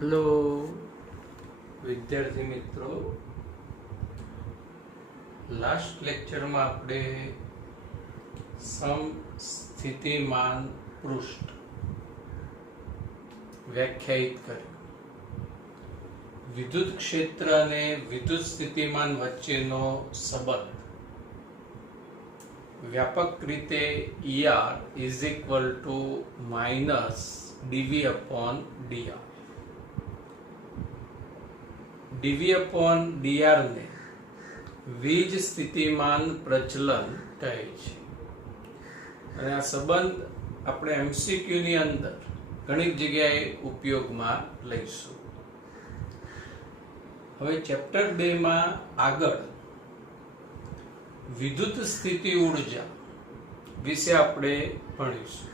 Hello વિદ્યાર્થી મિત્રો, last લેક્ચરમાં આપણે સમસ્થિતિમાન પૃષ્ઠ વ્યાખ્યાયિત કર્યું. વિદ્યુત ક્ષેત્ર અને વિદ્યુત સ્થિતિમાન વચ્ચેનો સંબંધ વ્યાપક રીતે ER is equal to minus dV upon dr. dV upon dr ને વીજ સ્થિતિમાન પ્રચલન કહે છે. અને આ સંબંધ આપણે MCQ ની અંદર ઘણી જગ્યાએ ઉપયોગમાં લઈશું. હવે ચેપ્ટર 2 માં આગળ વિદ્યુત સ્થિતિ ઊર્જા વિશે આપણે ભણીશું.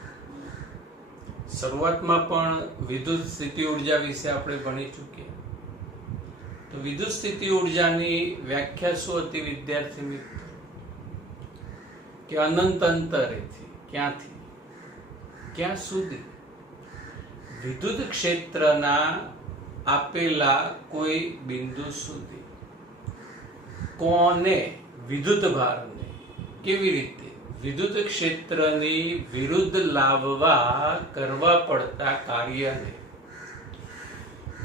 શરૂઆતમાં પણ વિદ્યુત સ્થિતિ ઊર્જા વિશે આપણે ભણી ચૂક્યા. તો વિદ્યુત સ્થિતિ ઊર્જાની વ્યાખ્યા શું હતી વિદ્યાર્થી મિત્રો? કે અનંત અંતરેથી ક્યાંથી ક્યાં સુધી વિદ્યુત ક્ષેત્રના આપેલા કોઈ બિંદુ સુધી કોને વિદ્યુત ભારને કેવી રીતે વિદ્યુત ક્ષેત્રની વિરુદ્ધ લાવવા કરવા પડતા કાર્યને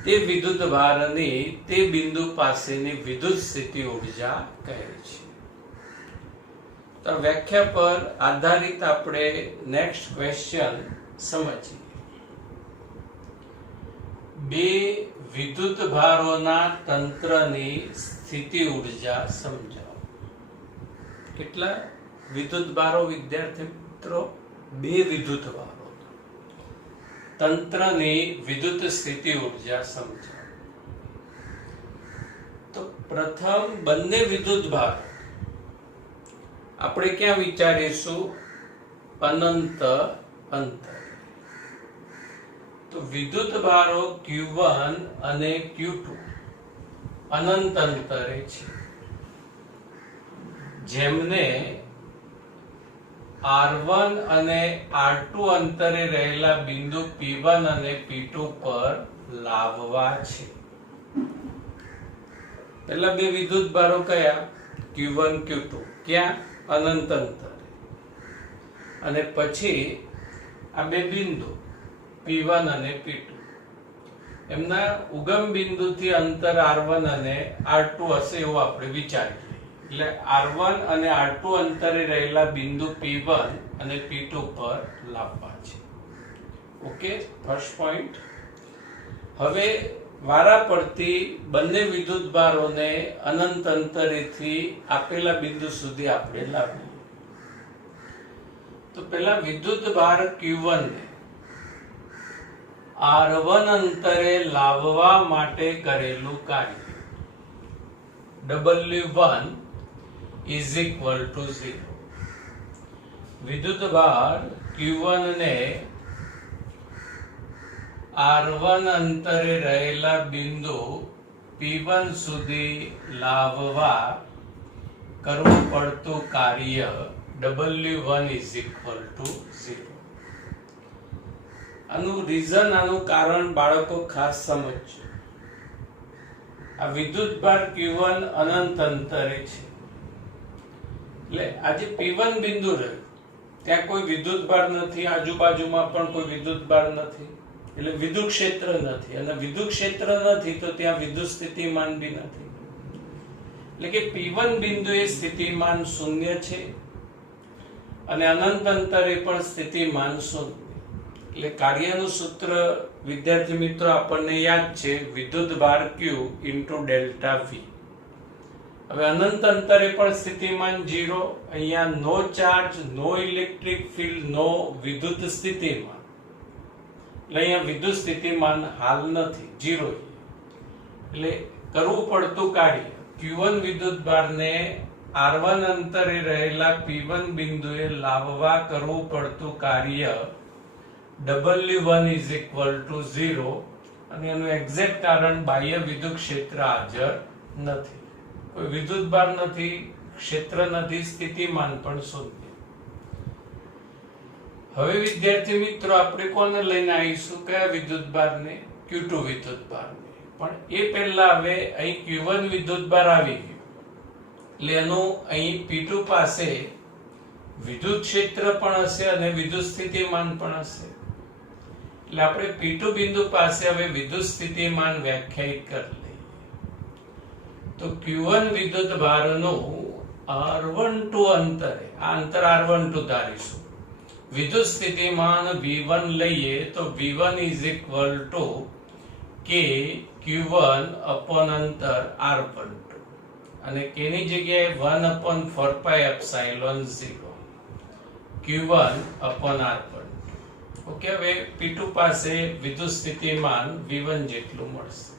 તે વિદ્યુત ભારની તે બિંદુ પાસેની વિદ્યુત સ્થિતિ ઊર્જા કહે છે. તો વ્યાખ્યા પર આધારિત આપણે નેક્સ્ટ ક્વેશ્ચન સમજીએ. બે વિદ્યુત ભારોના તંત્રની સ્થિતિ ઊર્જા સમજાવો. કેટલા વિદ્યુત ભારો વિદ્યાર્થી મિત્રો? બે વિદ્યુત ભારો તંત્રની વિદ્યુત સ્થિતિ ઊર્જા સમજાવો. તો પ્રથમ બંને વિદ્યુત ભારો આપણે ક્યાં વિચારીશું? અનંત અંતરે. તો વિદ્યુત ભારો Q1 અને Q2 અનંત અંતરે છે, જેમને R1 અને R2 અંતરે રહેલા બિંદુ P1 અને P2 પર લાવવા છે. પહેલા બે વિદ્યુત ભારો કયા? Q1 Q2. ક્યાં? અનંત અંતરે. અને પછી આ બે બિંદુ P1 અને P2 એમના ઉગમ બિંદુથી અંતર R1 અને R2 હશે એવું આપણે વિચારીએ. એટલે R1 અને R2 અંતરે રહેલા બિંદુ P1 અને P2 પર લાવવા છે. Okay, first point. હવે વારા પડતી બંને વિદ્યુત ભારોને અનંત અંતરેથી આપેલા બિંદુ સુધી આપણે લાવીએ. તો પહેલા વિદ્યુત ભાર Q1 ને R1 અંતરે લાવવા માટે કરેલું કાર્ય W1 is equal to 0. વિદ્યુત ભાર Q1 ને R1 અંતરે રહેલા બિંદુ P1 સુધી લાવવા કરવું પડતું કાર્ય W1 is equal to 0. આનું રીઝન, આનું કારણ બાળકો ખાસ સમજજો. આ વિદ્યુત ભાર Q1 અનંત અંતરે છે, એટલે આ જે P1 બિંદુ રહ્યું ત્યાં કોઈ વિદ્યુત ભાર નથી, આજુબાજુમાં પણ કોઈ વિદ્યુત ભાર નથી, એટલે વિદ્યુત ક્ષેત્ર નથી. અને વિદ્યુત ક્ષેત્ર નથી તો ત્યાં વિદ્યુત સ્થિતિમાન બી નથી. એટલે કે P1 બિંદુએ સ્થિતિમાન શૂન્ય છે અને અનંત અંતરે પણ સ્થિતિમાન શૂન્ય. એટલે કાર્યનું સૂત્ર વિદ્યાર્થી મિત્રો આપણને યાદ છે, વિદ્યુત ભાર Q ઇન્ટુ ડેલ્ટા V. હવે અનંત અંતરે પણ સ્થિતિમાન 0. અહીંયા નો ચાર્જ, નો ઇલેક્ટ્રિક ફિલ્ડ, નો વિદ્યુત સ્થિતિમાન. એટલે અહીંયા વિદ્યુત સ્થિતિમાન હાલ નથી, 0. એટલે કરવું પડતું કાર્ય Q1 વિદ્યુત ભારને R1 અંતરે રહેલા P1 બિંદુએ લાવવા કરવું પડતું કાર્ય W1 is equal to 0. અને એનું એક્ઝેક્ટ કારણ બાહ્ય વિદ્યુત ક્ષેત્ર હાજર નથી, કોઈ વિદ્યુત ભાર નથી, ક્ષેત્ર નથી, સ્થિતિમાન પણ શૂન્ય. હવે વિદ્યાર્થી મિત્રો આપણે કોને લઈને આવીશું? કયા વિદ્યુત ભારને? Q2 વિદ્યુતભારને. પણ એ પહેલા હવે અહીં Q1 વિદ્યુતભાર આવી ગયું, એટલે એનું અહીં P2 પાસે વિદ્યુત ક્ષેત્ર પણ હશે અને વિદ્યુત સ્થિતિમાન પણ હશે. એટલે આપણે P2 બિંદુ પાસે હવે વિદ્યુત સ્થિતિમાન વ્યાખ્યાયિત કરી લઈએ. તો Q1 વિદ્યુતભારનું R12 અંતરે, આ અંતર R12 ધારીશું, વિદ્યુત સ્થિતિમાન V1 લઈએ તો V1 is equal to K Q1 upon અંતર R12 અને K ની જગ્યાએ 1 upon 4 pi epsilon 0 Q1 upon R12. Okay, હવે P2 પાસે વિદ્યુત સ્થિતિમાન V1 જેટલું મળશે.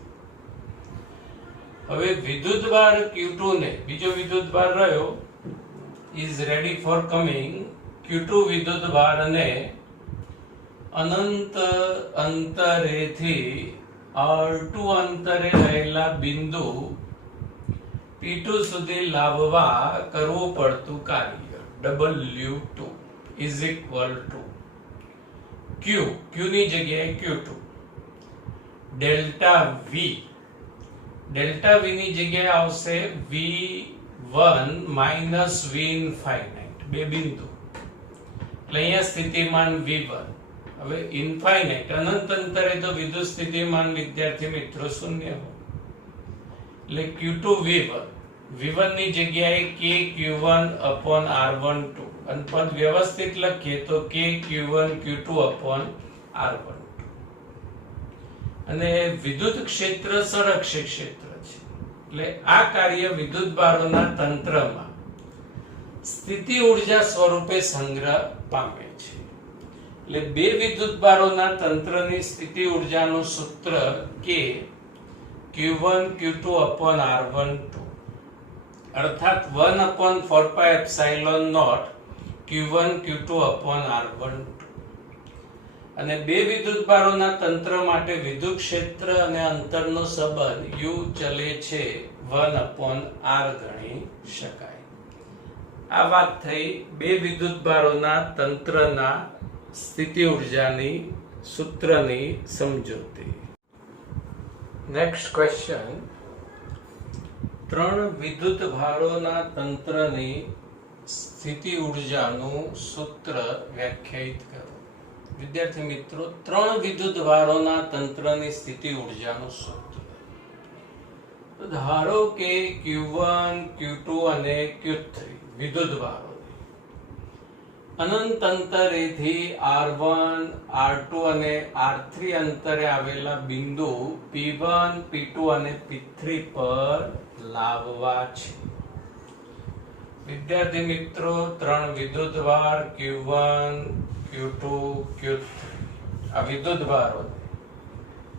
હવે વિદ્યુતભાર Q2 ને, બીજો વિદ્યુતભાર રહ્યો, is ready for coming. Q2 વિદ્યુતભારને Anant અંતરેથી R2 અંતરે રહેલા બિંદુ P2 સુધી લાવવા કરવું પડતું કાર્ય W2 is equal to Q ની જગ્યાએ Q2 ડેલ્ટા V ની જગ્યાએ આવશે V1 minus V infinite, બે બિંદુ, એટલે અહીંયા સ્થિતિમાન V1. હવે ઇન્ફાઇનાઇટ અનંત અંતરે તો વિદ્યુત સ્થિતિમાન વિદ્યાર્થી મિત્રો શૂન્ય હોય, એટલે Q2 V1 ની જગ્યાએ K Q1 upon R12 અને પદ વ્યવસ્થિત લખીએ તો K Q1 Q2 upon R12. અને વિદ્યુત ક્ષેત્ર સંરક્ષક ક્ષેત્ર છે, એટલે આ કાર્ય વિદ્યુતભારોના તંત્રમાં સ્થિતિ ઉર્જા સ્વરૂપે સંગ્રહ પામે છે. એટલે બે વિદ્યુતભારોના તંત્રની સ્થિતિ ઉર્જાનું સૂત્ર K Q1 Q2 upon R12 અર્થાત 1 upon 4 pi epsilon naught Q1 Q2 upon R12. અને બે વિદ્યુતભારોના તંત્ર માટે વિદ્યુત ક્ષેત્ર અને અંતરનો સંબંધ U ચલે છે 1 upon R ગણી શકાય. આ વાત થઈ બે વિદ્યુતભારોના તંત્રના સ્થિતિ ઉર્જાની સૂત્રની સમજૂતી. નેક્સ્ટ ક્વેશ્ચન, ત્રણ વિદ્યુતભારોના તંત્રની સ્થિતિ ઉર્જાનું સૂત્ર વ્યાખ્યાયિત કરો. વિદ્યાર્થી મિત્રો, ત્રણ વિદ્યુતભારોના તંત્રની સ્થિતિ ઉર્જાનું સૂત્ર. ધારો કે Q1 Q2 અને Q3 વિદ્યુતભારો અનંત અંતરેથી R1 R2 અને R3 અંતરે આવેલા બિંદુ P1 P2 અને P3 પર લાવવા છે. વિદ્યાર્થી મિત્રો, ત્રણ વિદ્યુતભાર Q1 Q2 Q3, આ વિદ્યુતભારો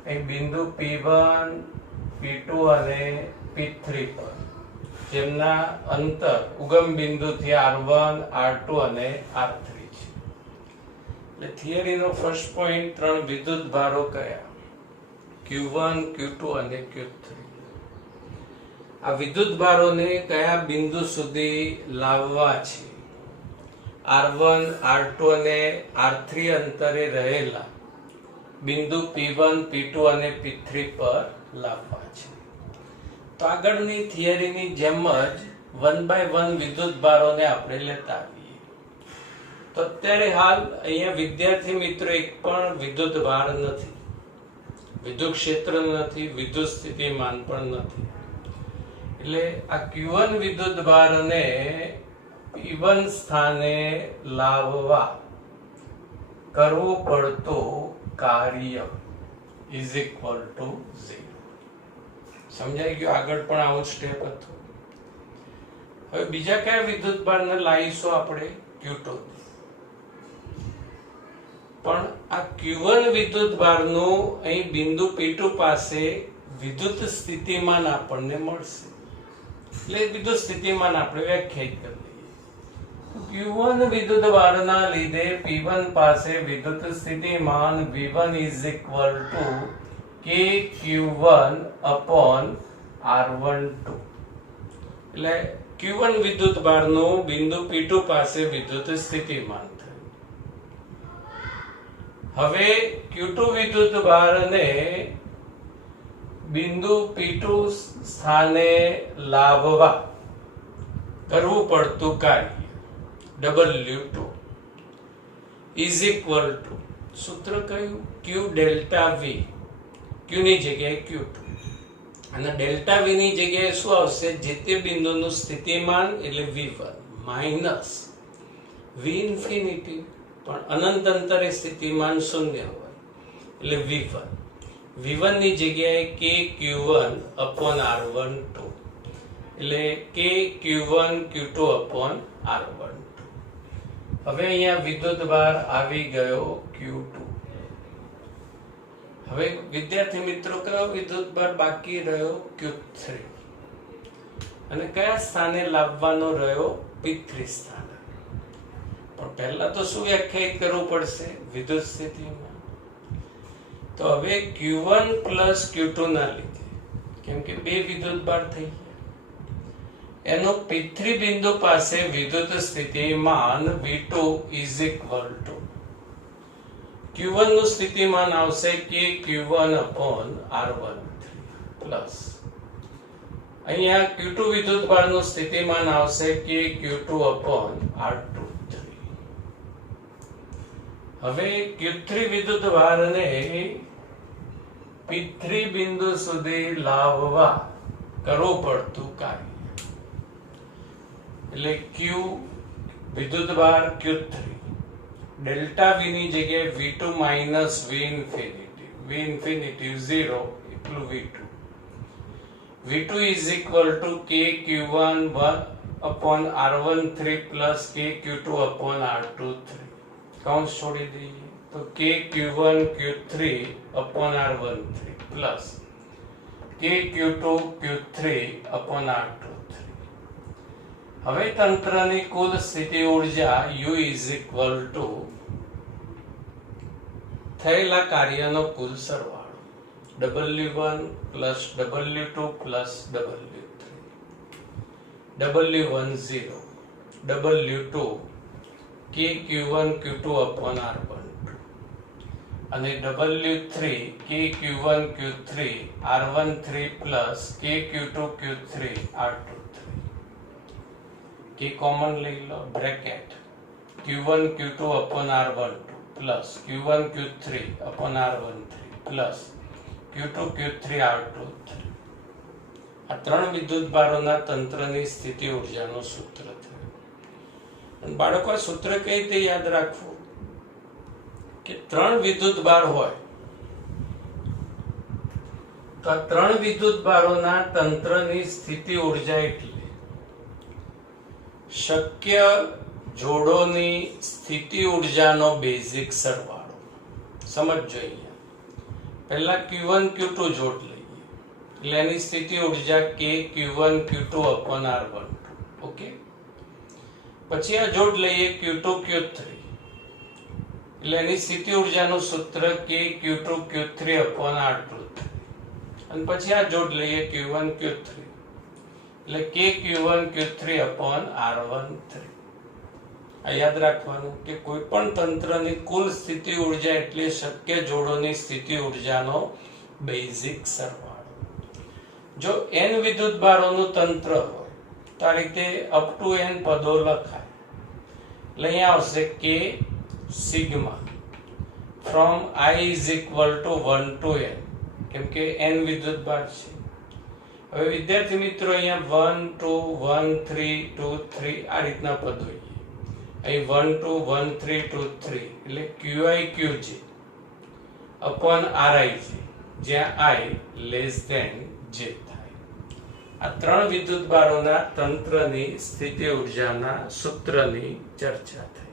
અહીં બિંદુ P1 P2 અને P3 પર, જેમના અંતર ઉગમ બિંદુથી R1 R2 અને R3 છે. એટલે થિયરીનો ફર્સ્ટ પોઈન્ટ, ત્રણ વિદ્યુતભારો કયા? Q1 Q2 અને Q3. આ વિદ્યુતભારોને કયા બિંદુ સુધી લાવવા છે? R1 R2 અને R3 અંતરે રહેલા બિંદુ P1 P2 અને P3 પર લાવવા છે. તો આગળની થિયરીની જેમ જ 1 by 1 વિદ્યુતભારોને આપણે લેતા આવીએ. તો અત્યારે હાલ અહીંયા વિદ્યાર્થી મિત્રો એક પણ વિદ્યુતભાર નથી, વિદ્યુત ક્ષેત્ર નથી, વિદ્યુત સ્થિતિમાન પણ નથી. એટલે આ Q1 વિદ્યુતભારને P1 સ્થાને લાવવા કરવું પડતું કાર્ય is equal to 0. સમજાઈ ગયું? આગળ પણ આવું સ્ટેપ હતું. હવે બીજા કયા વિદ્યુતભારને લાવીશું આપણે? Q2. પણ આ Q1 વિદ્યુતભારનું અહીં બિંદુ P2 પાસે વિદ્યુત સ્થિતિમાન આપણને મળશે, એટલે વિદ્યુત સ્થિતિમાન આપણે વ્યાખ્યાયિત કરી લઈએ. Q1 વિદ્યુતભારના લીધે P1 પાસે વિદ્યુત સ્થિતિમાન V1 is equal to K Q1 upon R12. એટલે Q1 વિદ્યુતભારનું બિંદુ P2 પાસે વિદ્યુત સ્થિતિમાન થયું. હવે Q2 વિદ્યુતભારને બિંદુ P2 સ્થાને લાવવા કરવું પડતું કાર્ય W2 ઇઝ ઇક્વલ ટુ સૂત્ર કયું? Q ડેલ્ટા V, Q ની જગ્યાએ Q2 અને ડેલ્ટા V ની જગ્યાએ શું આવશે? જે તે બિંદુનું સ્થિતિમાન એટલે V1 માઇનસ V ઇન્ફિનિટી, પણ અનંત અંતરે સ્થિતિમાન શૂન્ય હોય એટલે V1. V1 ની જગ્યાએ KQ1 upon R12 એટલે KQ1 Q2 upon R12. હવે અહીંયા વિદ્યુતભાર આવી ગયો Q2. હવે વિદ્યાર્થી મિત્રો કયો વિદ્યુતભાર બાકી રહ્યો? Q3. અને કયા સ્થાને લાવવાનો રહ્યો? P3 સ્થાને. પણ પહેલા તો શું વ્યાખ્યાયિત કરવું પડશે? વિદ્યુત સ્થિતિમાન. તો હવે Q1 પ્લસ Q2 ના લીધે, કેમ કે બે વિદ્યુતભાર થઈ ગયા, એનો P3 બિંદુ પાસે વિદ્યુત સ્થિતિમાન V2 is equal to Q1 નું સ્થિતિમાન આવશે KQ1 upon R13 પ્લસ અહીંયા Q2 વિદ્યુતભારનું સ્થિતિમાન આવશે KQ2 upon R23. હવે Q3 વિદ્યુતભારને P3 બિંદુ સુધી લાવવા કરવું પડતું કાર્ય એટલે Q વિદ્યુતભાર Q3 ડેલ્ટા V ની જગ્યાએ V2 માઇનસ V ઇન્ફિનિટી 0 એટલું V2 is equal to KQ1 upon R13 plus KQ2 upon R23. કૌંસ છોડી દઈએ તો KQ1 Q3 upon R13 plus KQ2 Q3 upon R23. હવે તંત્રની કુલ સ્થિતિ ઉર્જા U is equal to થયેલા કાર્યનો કુલ સરવાળો W1 plus W2 plus W3. W1 0, W2 KQ1 Q2 upon R12 અને W3 KQ1 Q3 R13 plus KQ2 Q3 R23. K common લઈ લો, bracket Q1 Q2 upon R12 plus Q1 Q3 upon R13 plus Q2 Q3 R23. આ ત્રણ વિદ્યુતભારોના તંત્રની સ્થિતિ ઉર્જાનું સૂત્ર થયું. બાળકો સૂત્ર કઈ રીતે યાદ રાખવું કે ત્રણ વિદ્યુતભાર હોય તો આ ત્રણ વિદ્યુતભારોના તંત્રની સ્થિતિ ઉર્જા એટલે શક્ય જોડોની સ્થિતિ ઉર્જાનો બેઝિક સરવાળો. સમજજો, અહીંયા પહેલા Q1 Q2 જોડ લઈએ એટલે એની સ્થિતિ ઉર્જા KQ1 Q2 upon R12. Okay, પછી આ જોડ લઈએ Q2 Q3 એટલે એની સ્થિતિ ઉર્જાનું સૂત્ર KQ2 Q3 upon R23. અને પછી આ જોડ લઈએ Q1 Q3 એટલે KQ1 Q3 upon R13. આ યાદ રાખવાનું કે કોઈ પણ તંત્રની કુલ સ્થિતિ ઉર્જા એટલે શક્ય જોડોની સ્થિતિ ઉર્જાનો બેઝિક સરવાળો. જો n વિદ્યુતભારોનું તંત્ર હોય તો આ રીતે અપ ટુ n પદો લખાય. એટલે અહીંયા આવશે K sigma from I is equal to 1 to n, કેમ કે n વિદ્યુતભાર છે. હવે વિદ્યાર્થી મિત્રો અહીંયા 1 2 1 3 2 3 આ રીતના પદો અહીં 1 2 1 3 2 3 એટલે QI QJ upon RIJ જ્યાં I less than J થાય. આ ત્રણ વિદ્યુતભારોના તંત્રની સ્થિતિ ઉર્જાના સૂત્રની ચર્ચા થઈ.